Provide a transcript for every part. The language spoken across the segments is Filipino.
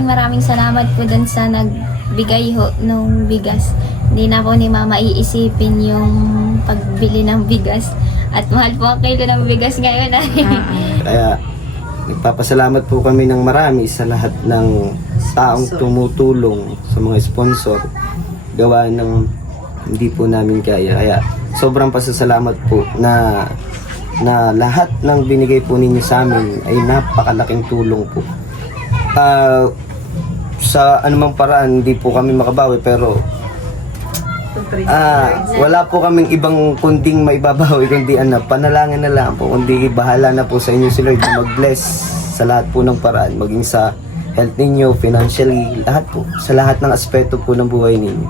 maraming salamat po dun sa nagbigay ho nung bigas. Hindi na po ni Mama iisipin yung pagbili ng bigas. At mahal po ang kilo ng bigas ngayon. Kaya nagpapasalamat po kami ng marami sa lahat ng taong tumutulong sa mga sponsor. Gawa ng hindi po namin kaya. Kaya sobrang pasasalamat po na lahat ng binigay po ninyo sa amin ay napakalaking tulong po. Sa anumang paraan hindi po kami makabawi, pero wala po kaming ibang kunding maibabawi kundi panalangin na lang po, kundi bahala na po sa inyo si Lord na mag-bless sa lahat po ng paraan, maging sa health ninyo, financially, lahat po, sa lahat ng aspeto po ng buhay ninyo,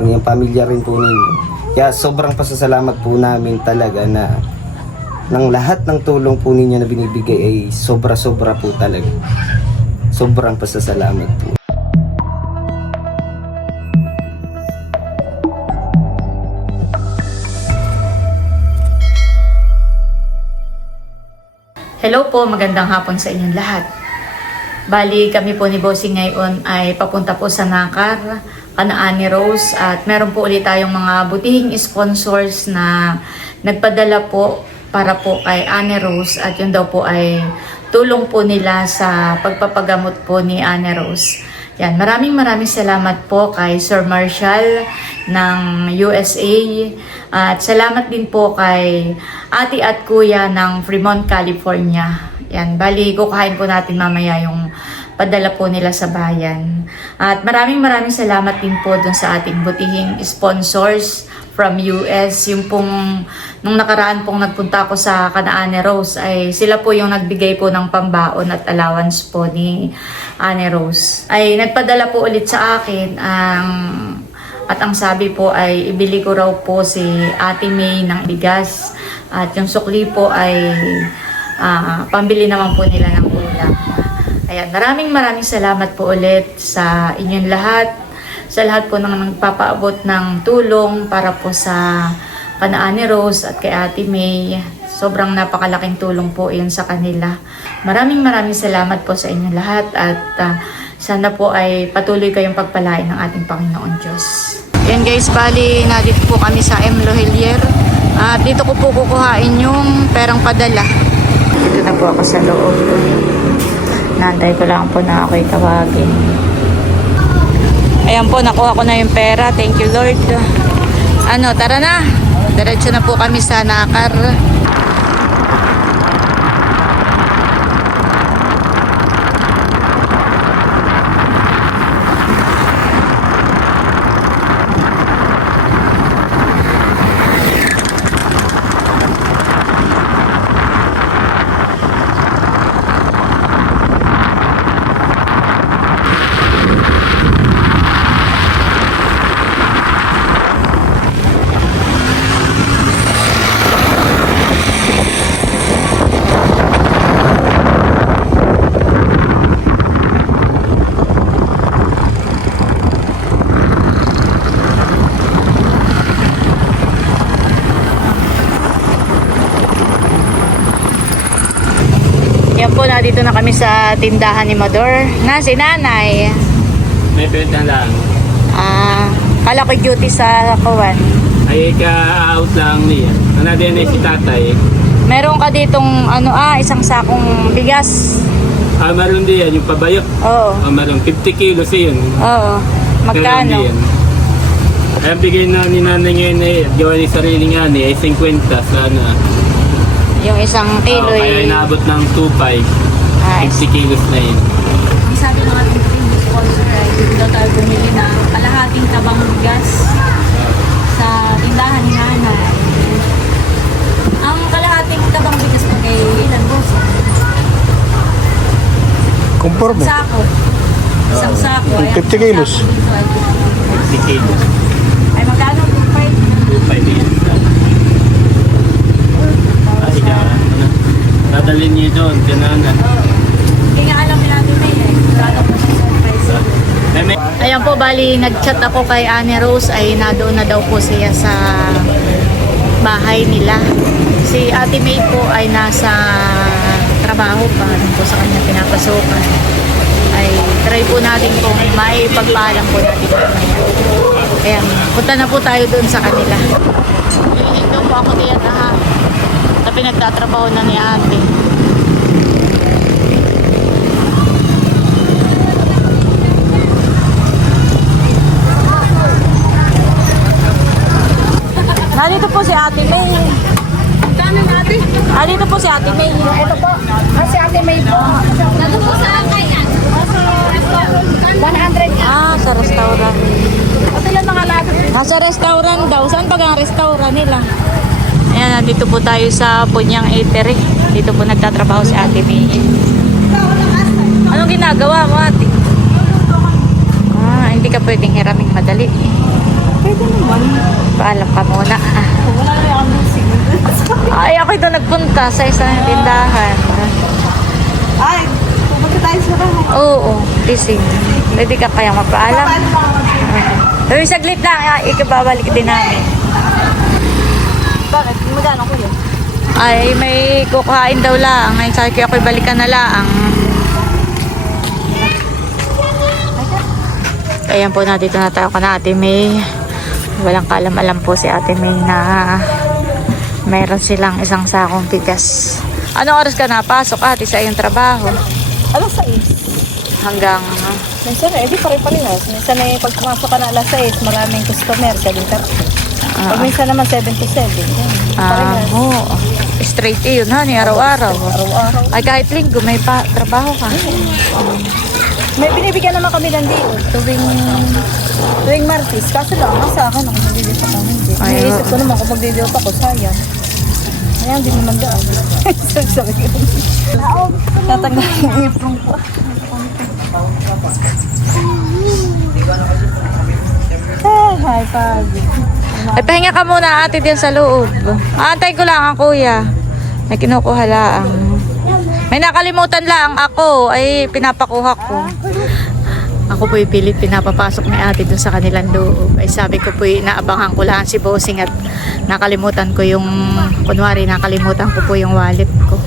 maging pamilya rin po ninyo. Kaya sobrang pasasalamat po namin talaga na ng lahat ng tulong po ninyo na binibigay ay sobra-sobra po talaga. Sobrang pasasalamat po. Hello po, magandang hapon sa inyong lahat. Bali kami po ni Bossing ngayon ay papunta po sa Nakar, Ane Rose, at meron po ulit tayong mga butihing sponsors na nagpadala po para po kay Ane Rose, at yun daw po ay tulong po nila sa pagpapagamot po ni Ane Rose. Yan, maraming salamat po kay Sir Marshall ng USA, at salamat din po kay ate at kuya ng Fremont, California. Yan, bali kukain po natin mamaya yung padala po nila sa bayan. At maraming salamat din po dun sa ating butihing sponsors from US. Yung pong nung nakaraan pong nagpunta ako sa Ane Rose ay sila po yung nagbigay po ng pambaon at allowance po ni Ane Rose. Ay nagpadala po ulit sa akin at ang sabi po ay ibili ko raw po si Ate May ng bigas, at yung sukli po ay pambili naman po nila ng ulam. Ayan, maraming salamat po ulit sa inyong lahat, sa lahat po ng nagpapaabot ng tulong para po sa Ane Rose at kay Ate May. Sobrang napakalaking tulong po yun sa kanila. Maraming salamat po sa inyong lahat, at sana po ay patuloy kayong pagpalain ng ating Panginoon Diyos. Yan guys, bali nandito po kami sa M. Lohelier, at dito ko po kukuhain yung perang padala. Dito na po ako sa loob. Nantay ko lang po na ako'y tawagin. Ayan po, nakuha ko na yung pera. Thank you Lord. Tara na. Diretso na po kami sa Nakar. Yan po, dito na kami sa tindahan ni Mador. Si nanay. May pwede lang. Kala ko duty sa Kawan. Ay ka-out lang niya. Din si tatay. Meron ka ditong isang sakong bigas. Meron din yan, yung pabayo. Oo. Meron 50 kilos yun. Oo. Magkano? Ay bigay na ni nanay ngayon gawa ni sarili nga ay 50 sana. Yung isang kilo kaya inaabot ng 2.5. 50 kilos na yun. Ang sabi ng ating sponsor ay dito tayo bumili ng kalahating tabang bigas sa tindahan ni nanay. Ang kalahating tabang bigas po kay ilan boss? Conforme. Sako. Isang sako. 50 kilos. 50 kilos. Ay magkano? 2.5? 2.5 yun. Dadalhin niyo doon, tinanan. Hindi nga alam natin na Ayan po, bali nag-chat ako kay Ane Rose, ay nadoon na daw po siya sa bahay nila. Si Ate May po ay nasa trabaho pa, po sa kanya pinapasukan. Ay try po natin kung may pagpaalam po natin. Ayan, punta na po tayo doon sa kanila. Ito po ako diyan na sa pinagtatrabaho na ni ate. Nandito po si Ate May. Kano natin? Nandito po si Ate May. Ito po. Kasi ate may po. Nandun po sa kainan. 100 Ah, sa restaurant. Ito lang mga lahat. Nasa restaurant daw. Saan pag ang restaurant nila? Ayan, nandito po tayo sa Punyang Eatery. Dito po nagtatrabaho si Ate May. Anong ginagawa mo, Ate? Ah, hindi ka pwedeng hiraming madali. Pwede naman. Paalam ka muna. Wala na yung music. Ay, ako ito nagpunta sa isang tindahan. Ay, pupunta tayo sa bahay. Oo, gising. Pwede ka kaya magpaalam? Paano pa ako? Pero saglit lang, ikababalik din namin. Bakit? Magkano ko yun? Ay, may kukain daw lang. Ay, sabi ko ako'y balikan na lang. Ayan po, nandito na tayo ka na Ate May. Walang kaalam-alam po si Ate May na mayroon silang isang sakong bigas. Anong oras ka napasok, Ate, sa iyong trabaho? Alas 6. Hanggang... Minsan eh, di pare-parehas. Minsan eh, pag pumasok ka na alas 6, maraming customer ka din ka. Pag minsan naman 7 to 7. Yan. Parehas. Oo. Straight yun, ha? Ni araw-araw. Araw-araw. Ay, kahit linggo, may trabaho ka. May binibigyan naman kami ng day tuwing Martes. Kaso lang, sa akin ako mag-video pa ko. Hindi. Ay, Naisip ko naman kung mag-video pa ko, sayang. Ayan, di naman daan. Sabi ko. Tatanggalin yung apron ko. Hi, pagi. Ay, pahinga ka muna, Ate, din sa loob. Aantay ko lang ang kuya. May kinukuha lang. May nakalimutan lang ako. Ay, pinapakuha ko. Ako po pilit pinapapasok ni Ate dun sa kanilang loob. Ay, sabi ko po, inaabangan ko lang si Bossing at nakalimutan ko yung, kunwari, nakalimutan ko po yung wallet ko.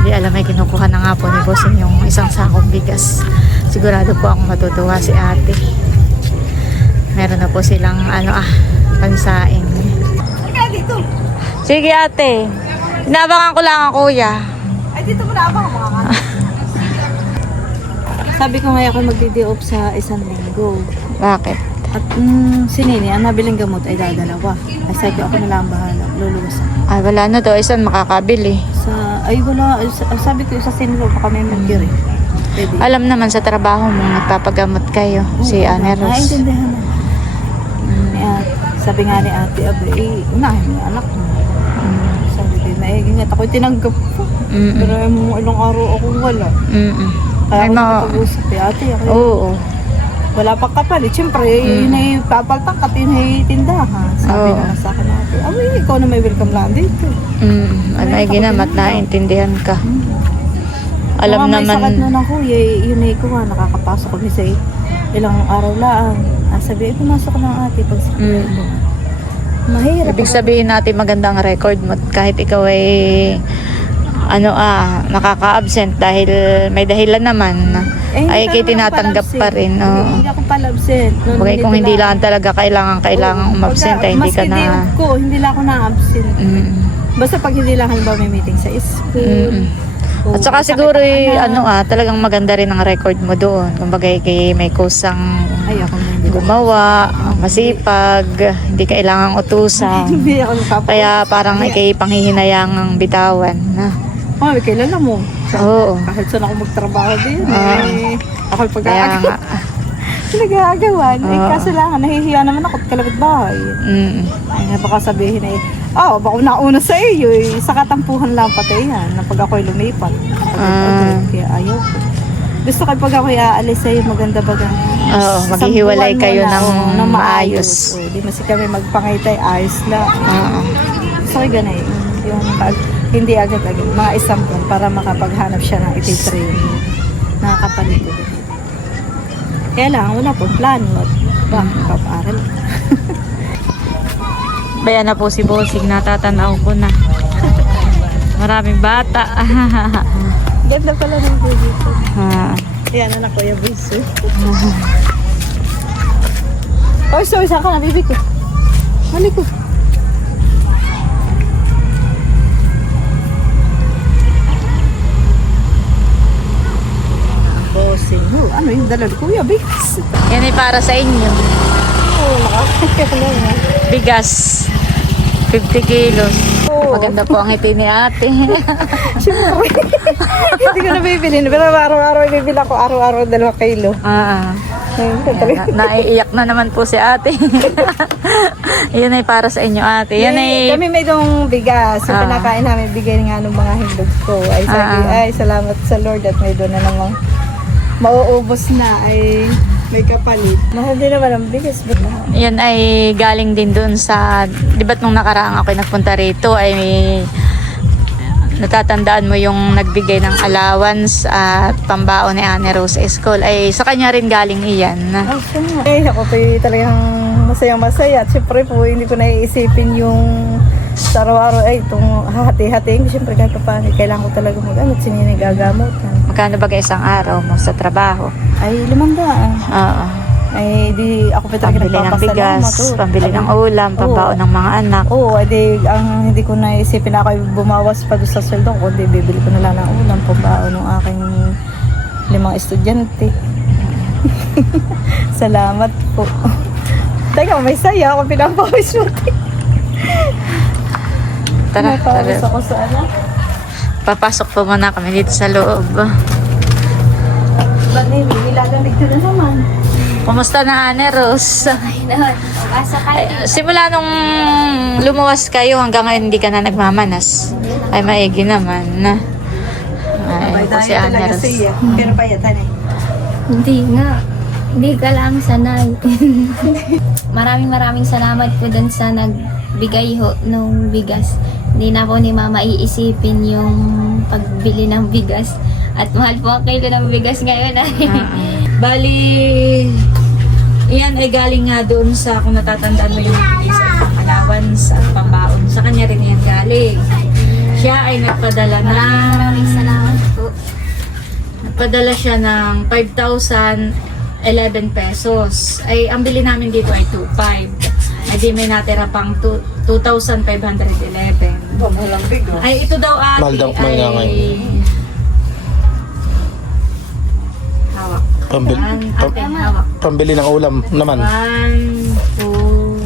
Hindi alam, may kinukuha na nga po ni Bossing yung isang sakong bigas. Sigurado po akong matutuwa si Ate. Meron na po silang, pansaing. Sige, Ate. Inaabangan ko lang ang kuya. Ay, dito mo na abang mga ka. Sabi ko ngayon ako magdi-off sa isang linggo. Bakit? At si Nini, ang nabiling gamot ay dadalawa. Ay sabi ko, ako na lang ang bahala. Luluwas ako. Ay, wala na to. Isan makakabili. Sabi ko sa sinilo pa kami mag-giri. Pwede. Alam naman sa trabaho mo, nagpapagamot kayo. Si Ane Rose. Naintindihan na. At sabi nga ni ate, unahin mo yung anak mo. Sabi ko, naiingat ako, tinanggap ko. Pero ilang araw ako wala. Kaya ako nakapag-usap ate. Oo. Wala pa kapalit. Siyempre, yun ay papaltangkat, yun ay tindahan. Sabi na sa akin ate, ikaw na may welcome lang dito. Ano ay ginamat, naintindihan ka. Alam May naman. sakat na ng kuya, yun ay kuha, nakakapasok kami sa ilang araw lang. Sabi, pumasok ng ate pag sa mahirap. Ibig sabihin natin magandang record mo kahit ikaw ay nakaka-absent dahil may dahilan naman. Ay kayo tinatanggap pa rin. Hindi ako pala-absent. Bagay kung hindi lang talaga kailangan umabsent ay hindi ka na. Maski ko, hindi lang ako na-absent. Basta pag hindi lang halimbawa may meeting sa school. At saka siguro talagang maganda rin ang record mo doon. Kumbaga kay may kusang gumawa, masipag, hindi kailangang utusan. Hindi ako nagpapakita. Kaya parang ikay panghihinayang ang bitawan. Kilala mo. Oo. Kahit saan ako magtrabaho din. Ako'y Kaya nga. Nagagawan. Kaso lang, nahihiya naman ako at kalapit bahay. Ay, baka sabihin baka nauna sa iyo sa katampuhan lang pati yan na pag ako'y lumipat. Kaya ayaw ko. Gusto ko pag ako'y aalis sa'yo, maganda baga. Oo, maghihiwalay kayo ng maayos. Di mas kami magpangitay, ayos lang. Gusto ko ganun yung hindi agad-agad, mga isang buwan para makapaghanap siya ng ititrain na kapalit ko. Kaya lang, wala pong plano at makapaaral. Bayan na po si Bossing, natatanaw ko na. Maraming bata. Ganda pala ng baby ko. Yan na Kuya Biso. Oh, sorry, saan ka na, baby ko? Mali ko. Bossing. Oh, ano yung dala ni Kuya Biso? Yan ay para sa inyo. Bigas. 50 kilos. Maganda po ang ngiti ni ate. Siyempre. Hindi ko na bibili. Pero araw-araw bibili ako. Araw-araw 2 kilo. Naiiyak na naman po si ate. Yan ay para sa inyo ate. Yan ay... Kami may dong bigas. Yung pinakain namin, bigay nga ng mga hindog ko. Ay, sabi, ay, salamat sa Lord at may doon na namang mauubos na. Ay, may kapalit. Mahal din naman ang bigas. Ba't mahal? Yan ay galing din dun sa... Di ba't nung nakaraang ako nagpunta rito ay natatandaan mo yung nagbigay ng allowance at pambaon ni Anne Rose School ay sa kanya rin galing iyan. Ay, ako po talagang masayang-masaya. At syempre po, hindi ko naiisipin yung sa araw-araw ay itong hahati-hatiin ko. Syempre kahit pa paano, kailangan ko talaga mag-amot. Sininigagamot. Magkano ba isang araw mo sa trabaho? Ay, 500. Oo. Ay, di ako pa talaga Pambili ng bigas, nagpapasalamat. pambili ng ulam, pambaon ng mga anak. Oo, edi ang hindi ko naisipin na ako bumawas pa doon sa sweldo ko, di bibili ko na lang ng ulam, pambaon ng aking 5 estudyante. Salamat po. Teka, may saya ako pinapawis mo. Tara, Pinapawis tara. ako sa ano. Papasok po muna kami dito sa loob. Ba't nilagang dito na naman? Kumusta na Anne Rose? Ay, naman. Pasok kayo. Simula nung lumuwas kayo hanggang ngayon hindi ka na nagmamanas. Ay maigi naman. Ay, po si Anne Rose. Pero payatan eh. Hindi nga. Hindi ka lang sanay. Maraming salamat po dun sa nagbigay ho nung bigas. Hindi na po ni Mama iisipin yung pagbili ng bigas. At mahal po ang kilo ng bigas ngayon. Bali, iyan ay galing nga doon sa, kung natatandaan mo yung nagbigay sa isang allowance at pambaon. Sa kanya rin yan galing. Siya ay nagpadala na... Maraming salamat po. Nagpadala siya ng 5,011 pesos. Ay, ang bili namin dito ay 2,500. Ay, di may natira pang 2,511. Walang bigas. Ay, ito daw ate Maldang ay... Hawak. Ate, hawak. Pambili ng ulam naman. 1, 2,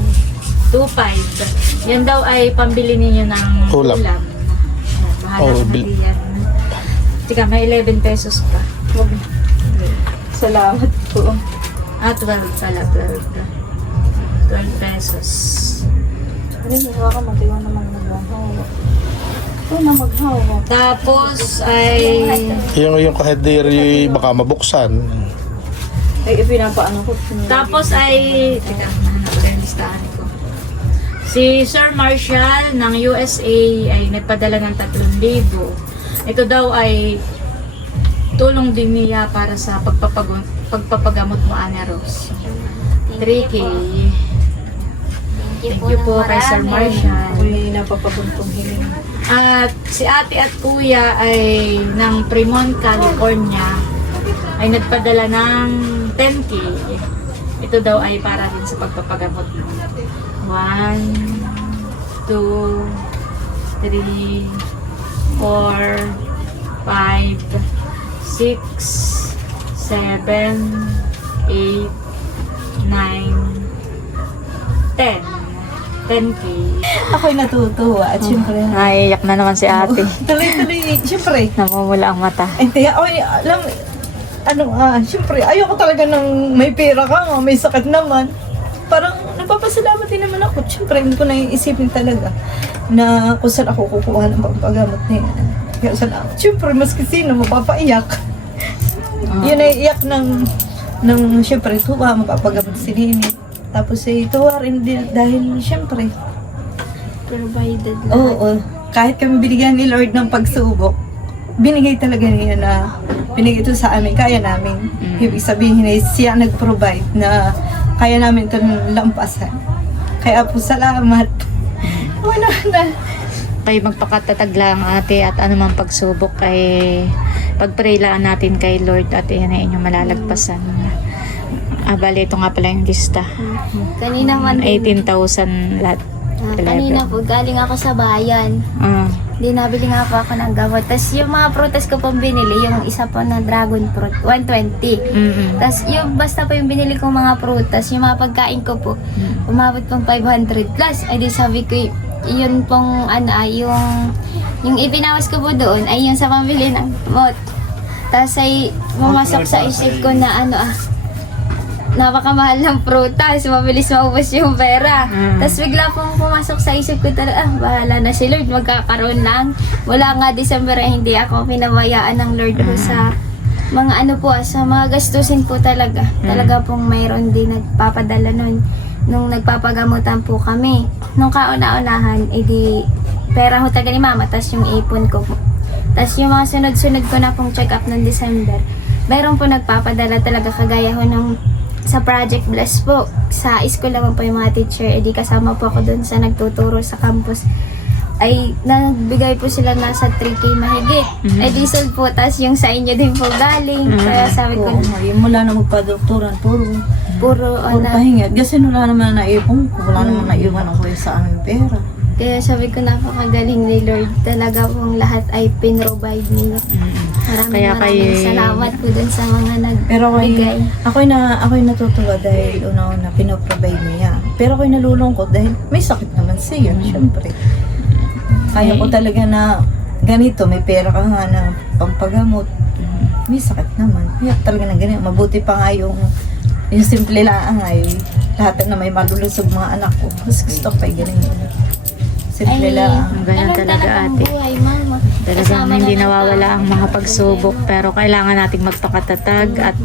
2,500. Yan daw ay pambili ninyo ng Ulam. ulam. Ayan, bahala Oh, ka na diyan. Tika, may 11 pesos pa. Salamat po. 12 pala, 12 pesos. Ay, nawa ka, matiwa naman maghawak. Ito na maghawak. Tapos ay... Yung kahit diri baka mabuksan. Ay, ipinapaano ko. Tapos ay... Teka, nahanap ko yung listahan ko. Si Sir Marshall ng USA ay nagpadala ng 3,000. Ito daw ay tulong din niya para sa pagpapagamot mo, Anne Rose. 3K. Thank you po kay Sir Marshall. Ako'y napapabuntong hiling. At si ate at kuya ay ng Fremont, California ay nagpadala ng 10K. Ito daw ay para din sa pagpapagamot mo. 1, 2, 3, 4, 5, 6, 7, 8, 9, 10. 10K. Ako'y natutuwa at syempre, Naiiyak na naman si ate. tuloy-tuloy, syempre, Namumula ang mata. hindi, alam, syempre, ayoko talaga ng may pera ka nga, may sakit naman. Parang nagpapasalamat din naman ako. Syempre, hindi ko naiisipin talaga na kung saan ako kukuha ng pampagamot niya. Kaya saan ako, syempre, maski sino, mapapaiyak. Yun ay iyak ng syempre, tuwa, mapapagamot si Nini. Tapos tuwa rin din dahil syempre, Provided lahat. oo, kahit kami binigyan ni Lord ng pagsubok, binigay talaga niya na binigay ito sa amin, kaya namin. Ibig sabihin ay siya nag-provide na kaya namin ito lampasan. Kaya po salamat. Wala na. kayo magpakatatag lang ate, at anumang pagsubok ay pagpray lang natin kay Lord at yan ay inyong malalagpasan. Bali, ito nga pala yung lista. Kanina man din. 18,000 lahat. Kanina po, galing ako sa bayan. Di nabili nga po ako ng gamot. Tapos yung mga prutas ko pong binili, yung isa po na dragon fruit, 120. Tapos yung basta po yung binili kong mga prutas, yung mga pagkain ko po, umabot pong 500 plus. Ay di sabi ko, yun pong yung ipinawas ko po doon ay yung sa pambili ng gamot. Tapos ay pumasok sa isip ko na napakamahal ng prutas, mabilis maubos yung pera. Tapos bigla pong pumasok sa isip ko talaga, bahala na si Lord, magkakaroon lang. Wala nga December ay hindi ako pinabayaan ng Lord ko sa mga sa mga gastusin po talaga. Talaga pong mayroon din nagpapadala nun. Nung nagpapagamutan po kami, nung kauna-unahan, edi pera ho taga ni mama, tas yung ipon ko po. Tas yung mga sunod-sunod ko na pong check up ng December, mayroon po nagpapadala talaga kagaya ho ng sa Project Bless po. Sa school naman po yung mga teacher, edi kasama po ako dun sa nagtuturo sa campus. Ay nagbigay po sila nasa 3K mahigit. Edi sold po, tas yung sa inyo din po galing. Kaya sabi ko, Yung mula na magpa-doktoran, puro na. Kasi wala naman naipon ko, wala naman naiwan ako sa aming pera. Kaya sabi ko, napakagaling ni Lord. Talaga pong lahat ay pinrovide niyo. Maraming salamat po dun sa mga Pero nagbigay. ako'y natutuwa dahil una-una pinoprovide niya. Pero ako'y nalulungkot dahil may sakit naman siya, syempre. Kaya ko talaga na ganito, may pera ka nga na pampagamot. May sakit naman. Kaya talaga na ganito. Mabuti pa nga yung simple lang ay lahat na may malulusog mga anak ko. Mas gusto ko pa yung ganito. Simple lang. Ganyan talaga ate. Buhay, mama. Talagang Kasama hindi na ng nawawala ang mga pagsubok, pero kailangan nating magpakatatag at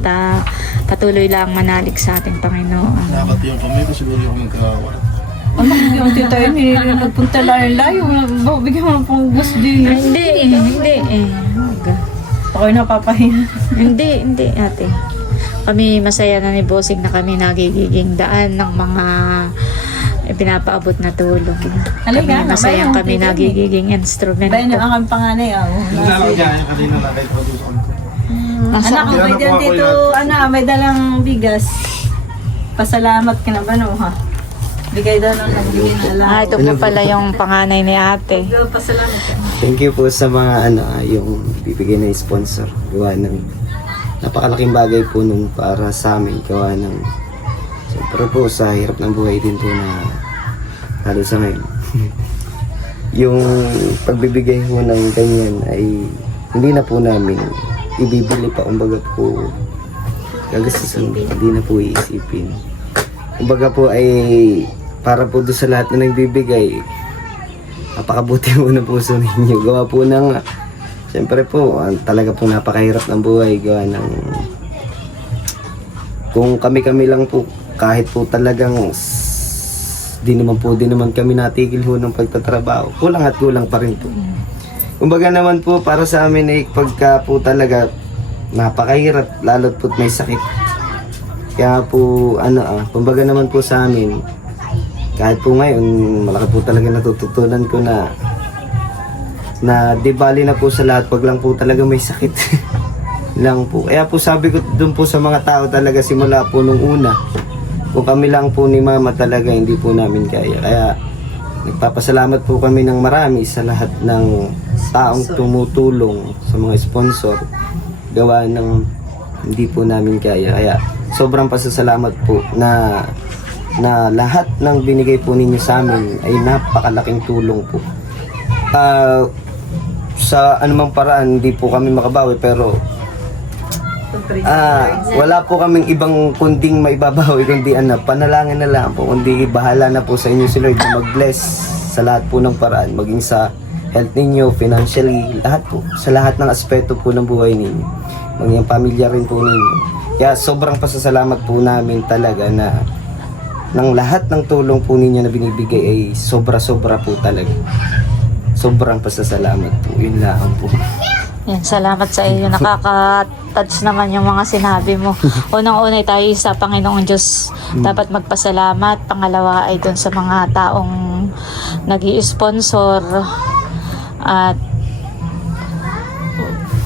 patuloy lang manalig sa ating Panginoon. Nakakatiyang kami ko siguro yung magkawala. Ano yung tayo nagpunta layo-layo. Bigyan mo pang gusto din. Hindi. Ako'y napapahinga. Hindi ate. Kami masaya na ni Bossing na kami nagiging daan ng mga pinapaabot na tulong. Halika, Masayang bayan, kami tigil. nagiging instrumento. Dahil ang aking panganay, Kanina nakita ko doon sa anak ko, may dyan dito, may dalang bigas. Pasalamat ka na ba, no, ha? Bigay daw nung nagbigay na alam. Ito po pala yung panganay ni ate. Pasalamat ka. Thank you po sa mga yung bibigay na sponsor. Gawa ng napakalaking bagay po nung para sa amin. Gawa ng siyempre po sa hirap ng buhay din po na lalo sa ngayon. Yung pagbibigay po ng ganyan ay hindi na po namin ibibili pa. Kumbaga po gagastusin, hindi na po iisipin. Kumbaga po ay para po doon sa lahat na nagbibigay, napakabuti po ng puso ninyo. Gawa po ng siyempre po talaga po napakahirap ng buhay. Gawa ng kung kami-kami lang po, kahit po talagang di naman kami natigil ho ng pagtatrabaho, kulang at kulang pa rin po. Kumbaga naman po para sa amin ay pagka po talaga napakahirap, lalo't po may sakit. Kaya po kumbaga naman po sa amin, kahit po ngayon malaki po talaga natututunan ko na di bali na po sa lahat, pag lang po talaga may sakit. Lang po. Kaya po sabi ko dun po sa mga tao talaga simula po nung una, kung kami lang po ni mama talaga hindi po namin kaya. Kaya nagpapasalamat po kami ng marami sa lahat ng taong tumutulong, sa mga sponsor, gawa ng hindi po namin kaya. Kaya sobrang pasasalamat po na lahat ng binigay po ninyo sa amin ay napakalaking tulong po. Sa anumang paraan hindi po kami makabawi, pero wala po kaming ibang kunding maibabawi kundi panalangin na lang po, kundi bahala na po sa inyo si Lord na mag-bless sa lahat po ng paraan, maging sa health ninyo, financially, lahat po, sa lahat ng aspeto po ng buhay ninyo, maging pamilya rin po ninyo. Kaya sobrang pasasalamat po namin talaga na ng lahat ng tulong po ninyo na binibigay ay sobra-sobra po talaga. Sobrang pasasalamat po, yun lang po. Yan, salamat sa iyo. Nakaka-touch naman yung mga sinabi mo. Unang-una tayo sa Panginoong Diyos. Dapat magpasalamat. Pangalawa ay dun sa mga taong nag-i-sponsor. At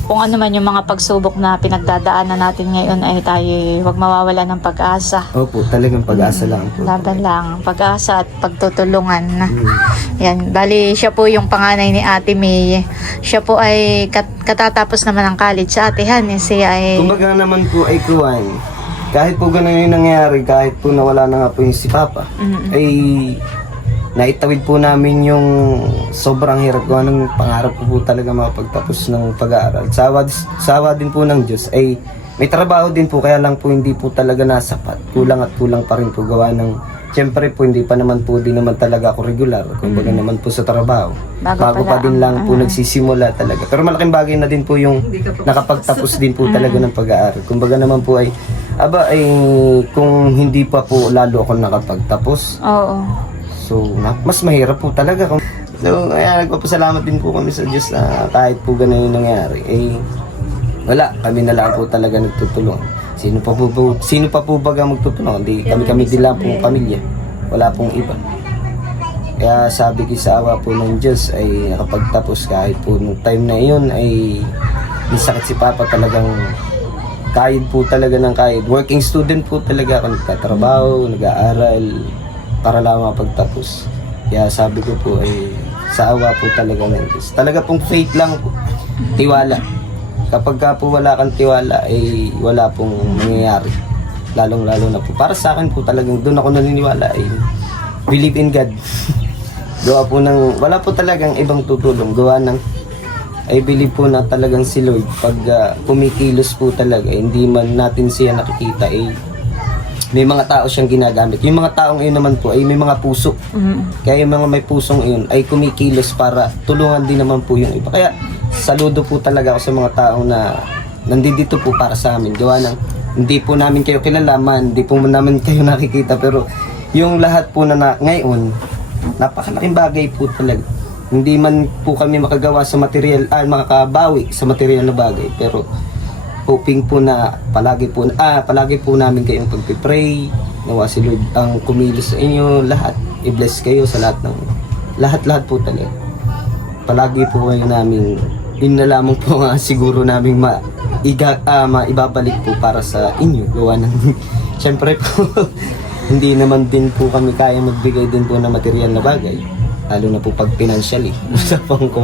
kung ano man yung mga pagsubok na pinagdadaanan natin ngayon ay tayo huwag mawawala ng pag-asa. Opo, talagang pag-asa lang po. Laban lang, pag-asa at pagtutulungan. Yan, bali siya po yung panganay ni Ate May. Siya po ay katatapos naman ng college sa Atihan. Siya ay... Kumbaga naman po ay kuwan, kahit po ganun yung nangyari, kahit po nawala na nga po yung si Papa, ay naitawid po namin yung sobrang hirap ko. Anong pangarap ko po talaga makapagtapos ng pag-aaral. Sawa din po ng Diyos ay may trabaho din po, kaya lang po hindi po talaga nasapat. Kulang at kulang pa rin po gawa ng, siyempre po hindi pa naman po din naman talaga ako regular. Kumbaga naman po sa trabaho. Bago pa din lang po nagsisimula talaga. Pero malaking bagay na din po yung nakapagtapos din po talaga ng pag-aaral. Kumbaga naman po ay, kung hindi pa po lalo ako nakapagtapos, Oo. so, mas mahirap po talaga. So, kaya nagpapasalamat din po kami sa Diyos na kahit po ganun yung nangyari, wala, kami na lang po talaga nagtutulong. Sino pa po baga magtutulong? Hindi, kami din lang pong pamilya. Wala pong iba. Kaya sabi ko sa awa po ng Diyos ay nakapagtapos kahit po nung time na iyon ay may sakit si Papa talagang kahit po talaga ng kahit. Working student po talaga ako, nagtatrabaho, nag-aaral, para lang mapagtapos. Kaya sabi ko po ay sa awa po talaga ng Diyos. Talaga pong faith lang po. Tiwala. Kapag ka po wala kang tiwala ay wala pong mangyayari. Lalong-lalo na po. Para sa akin po talagang doon ako naniniwala ay believe in God. Gawa po ng, wala po talagang ibang tutulong. Gawa ng, I believe po na talagang si Lord pag kumikilos po talaga, hindi man natin siya nakikita may mga tao siyang ginagamit. Yung mga taong iyon naman po ay may mga puso. Kaya yung mga may pusong iyon ay kumikilos para tulungan din naman po yung iba. Kaya saludo po talaga ako sa mga taong na nandito po para sa amin. Gawa ng hindi po namin kayo kilalaman, hindi po namin kayo nakikita, pero yung lahat po na ngayon, napakalaking bagay po talaga. Hindi man po kami makagawa sa material, makakabawi sa material na bagay, pero hoping po na palagi po namin kayong pagpipray, nawa si Lord ang kumilos sa inyo lahat, i-bless kayo sa lahat po talaga. Palagi po kayo namin, yun na lamang po nga siguro namin maibabalik po para sa inyo, gawa ng syempre po hindi naman din po kami kaya magbigay din po ng material na bagay, lalo na po pag financially usapang ko.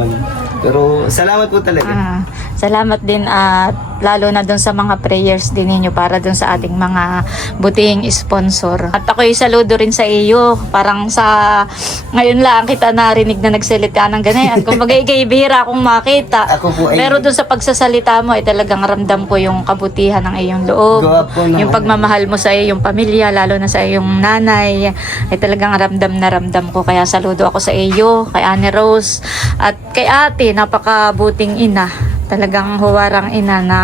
Pero salamat po talaga. Salamat din at lalo na dun sa mga prayers din ninyo para dun sa ating mga butihing sponsor. At ako'y saludo rin sa iyo. Parang sa ngayon lang kita narinig na nagsalita ng ganayan. Kung bagay kay bihira akong makita. Ako po ay, Pero dun sa pagsasalita mo ay talagang ramdam ko yung kabutihan ng iyong loob. gawa po ng, Yung pagmamahal mo sa iyong pamilya, lalo na sa iyong nanay, ay talagang ramdam ko. Kaya saludo ako sa iyo, kay Annie Rose, at kay ate, napakabuting ina. Talagang huwarang ina na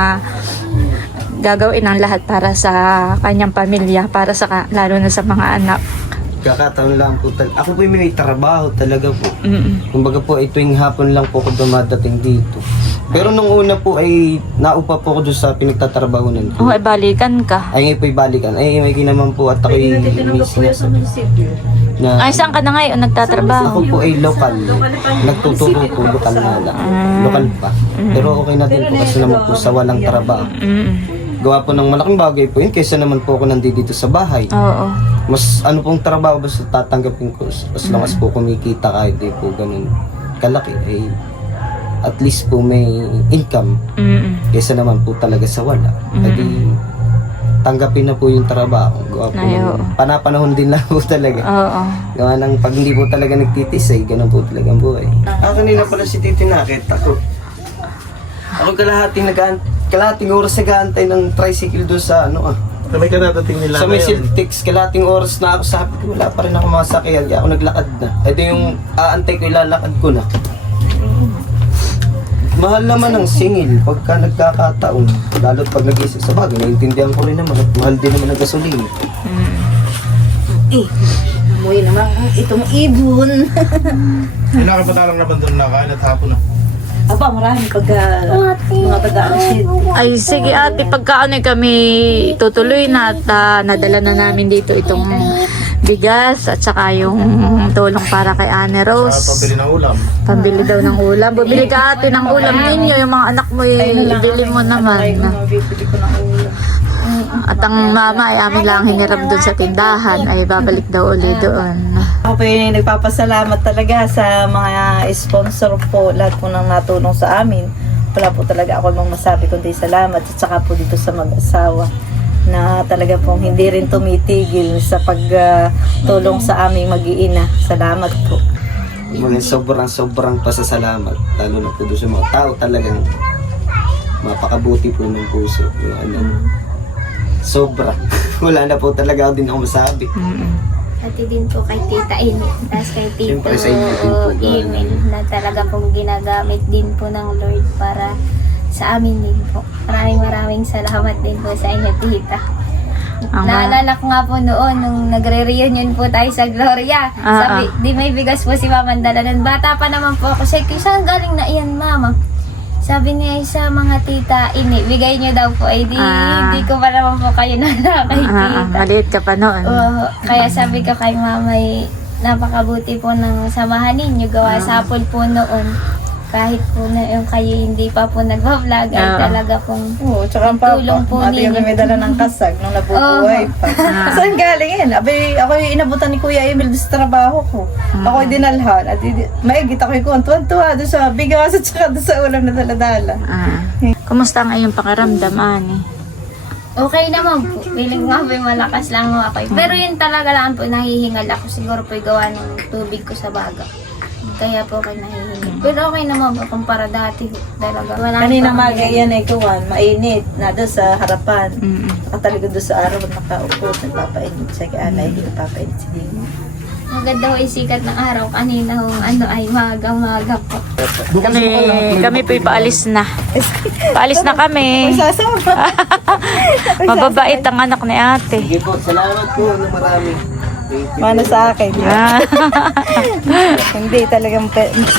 gagawin ang lahat para sa kanyang pamilya, para sa lalo na sa mga anak. kakataon lang po talaga. Ako po may trabaho talaga po. Kumbaga po, tuwing hapon lang po ako dumadating dito. Pero nung una po ay naupa po ako doon sa pinagtatrabahunan ko. Oh, ay balikan ka. Ay ngayon po'y balikan. Ay may ginaman po at ako'y na Ay, saan ka na ngayon nagtatrabaho? ako po ay lokal. Nagtuturo po lokal na lang. Lokal pa. Pero okay na din po kasi naman po sa walang trabaho. Gawa po ng malaking bagay po yun kaysa naman po ako nandito sa bahay. Oo. Mas ano pong trabaho basta tatanggapin ko as long as po kumikita kahit di po ganun kalaki ay at least po may income kaysa naman po talaga sa wala. Edi tanggapin na po yung trabaho. Gawa po Ay, oo. ng panapanahon din lang po talaga. Oo. Gawa ng pag hindi po talaga nagtitis ay ganun po talaga ang buhay. Kanina pala si Titi nakita ko. Ako kalahating oras nag-aantay ng tricycle doon sa Sabay ka natating nila sa may ngayon. Siltix, kalahating oras na ako, sabi ko wala pa rin ako masakyan, kaya ako naglakad na. Ito yung aantay ko, ilalakad ko na. Mahal naman ang singil pagka nagkakataon, lalo't pag nag-isip sa bagay, naiintindihan ko rin naman at mahal din naman ang gasolina. Amoy naman itong ibon. Nakapatalang naman doon nakain at hapon na. Aba, marami pagka mga taga-alas. Ay, sige ate, pagka kami tutuloy na at nadala na namin dito itong bigas at saka yung tulong para kay Ane Para Rose. pabili ng ulam. Pambili daw ng ulam. Bumili ka ate ng ulam ninyo. Yung mga anak mo, bili mo naman. Mabibili ko ng ulam. At ang mama ay amin lang hiniram doon sa tindahan. Ay babalik daw uli doon. Ako po yung nagpapasalamat talaga sa mga sponsor po, lahat po nang natulong sa amin. Wala po talaga ako nang masabi kundi salamat. At saka po dito sa mag-asawa na talaga pong hindi rin tumitigil sa pagtulong sa aming mag-iina. Salamat po. Mga sobrang pasasalamat. Lalo na po doon sa mga tao talagang mapakabuti po ng puso. Yung ano, sobra. Wala na po talaga din ako masabi. Pati din po kay Tita Ini, tapos kay Tito Siyempre sa inyo din po, Emil, na talaga pong ginagamit din po ng Lord para sa amin din po. Maraming salamat din po sa inyo, Tita. Naalala ko nga po noon, nung nagre-reunion po tayo sa Gloria. Sabi, di may bigas po si Mama dala nun. Bata pa naman po ako. Sabi ko, saan galing na iyan, Mama? Sabi niya sa mga tita, bigay niyo daw po. Di ko pa naman po kayo nalala kay tita. Maliit ka pa noon. Kaya sabi ko kay Mama, napakabuti po ng samahan ninyo. Gawa sapol po noon. Kahit po na yung kayo hindi pa po nag-vlog, ay talaga pong Oo, tsaka ang papa. tulong po Ate ninyo. kami may dala ng kasag nung nabubuhay pa. Saan galing yan? Abay, ako yung inabutan ni Kuya Emil doon sa trabaho ko. Ako yung dinalhan. At maigit ako yung tuwan-tuwa doon sa bigas at saka doon sa ulam na dala-dala. Kumusta ang iyong pakiramdam, Ani? Okay naman po. Feeling ko nga po malakas lang ako. Pero yun talaga lang po, nahihingal ako. Siguro po gawa ng tubig ko sa baga. Kaya po ako nahihingal. Pero okay naman po kumpara dati. Talaga. Wala Kanina pa maga yan ay kuwan, mainit na doon sa harapan. Nakatalikod doon sa araw, nakaupo, nagpapainit siya kay Anay, nagpapainit si Dino. Maganda ho isikat ng araw. Kanina ho, ay maga po. Kami po'y paalis na. Paalis na kami. Sasama. Mababait ang anak ni ate. Sige po, salamat po. Marami. Mana sa akin. Hindi talagang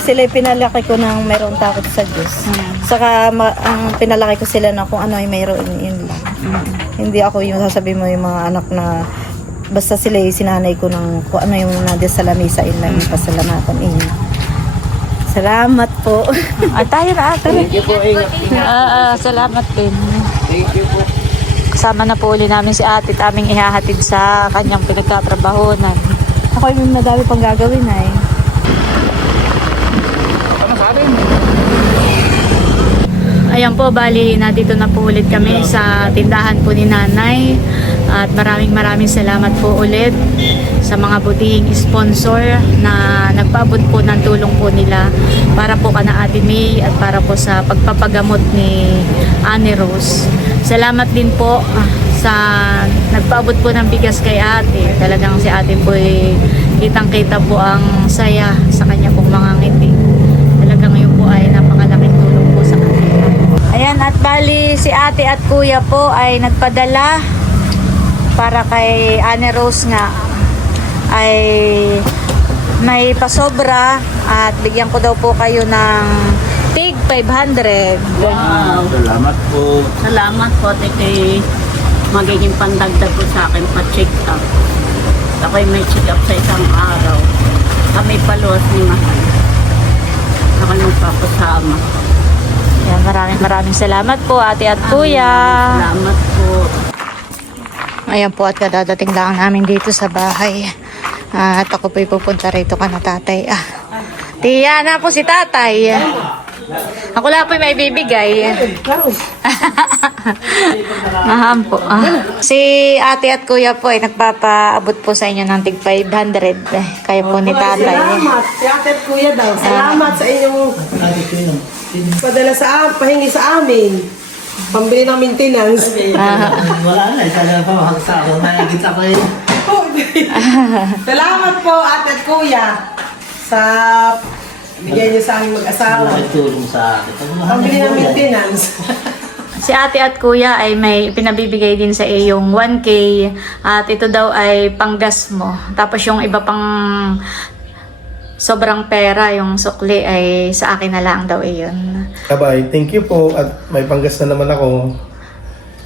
sila pinalaki ko ng mayroon takot sa Diyos. Saka ang pinalaki ko sila na kung ano ay mayroon yun lang. Hindi ako yung sasabihin mo yung mga anak na basta sila yung sinanay ko ng kung ano yung nandiyan sa lamisa yun lang yung pasalamatan inyo. Salamat po. Tayo na ate. Thank you po. Ingat. Salamat din. Thank you po. Kasama na po uli namin si ate at aming ihahatid sa kanyang pinagtatrabahonan. Ako yung madami pang gagawin ay. Ayan po, bali nandito na po ulit kami sa tindahan po ni Nanay. At maraming salamat po ulit sa mga butihing sponsor na nagpaabot po ng tulong po nila para po kana Ate May at para po sa pagpapagamot ni Ane Rose. Salamat din po sa nagpaabot po ng bigas kay ate. Talagang si ate po kitang-kita po ang saya sa kanya pong mga ngiti. Talagang ngayon po ay napakalaking tulong po sa kanila. Ayan, at bali si ate at kuya po ay nagpadala para kay Ane Rose nga ay may pasobra at bigyan ko daw po kayo ng tig 500. Wow. Salamat po. Salamat po at ito'y magiging pandagdag po sa akin pa-check up. Ako'y may check up sa isang araw. Kami paluwas ni Mahal. Ako nang papasama. Ayan, maraming salamat po ate at kuya. Salamat po. Ayan po at kadadating lang namin dito sa bahay. At ako po'y pupunta rito ka na tatay. Tiya na po si tatay. Ako lang po'y may bibigay. Maham po. Si ate at kuya po ay nagpapaabot po sa inyo ng tig 500. Kayo po ni tatay. Salamat. Si ate at kuya daw. Salamat sa inyong padala pahingi sa amin. Pambili ng maintenance. Wala na, isa na pa makakasama. Mayagit ako yun. Salamat po ate at kuya sa bigyan niyo sa aming mag-asawa. Tulong sa akin. Pambili ng maintenance. Si ate at kuya ay may pinabibigay din sa iyong 1K at ito daw ay panggas mo. Tapos yung iba pang sobrang pera, yung sukli ay sa akin na lang daw iyon. Abay, thank you po at may panggas na naman ako.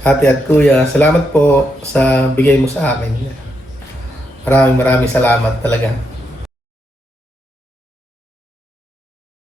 Ate at kuya, salamat po sa bigay mo sa akin. Maraming salamat talaga.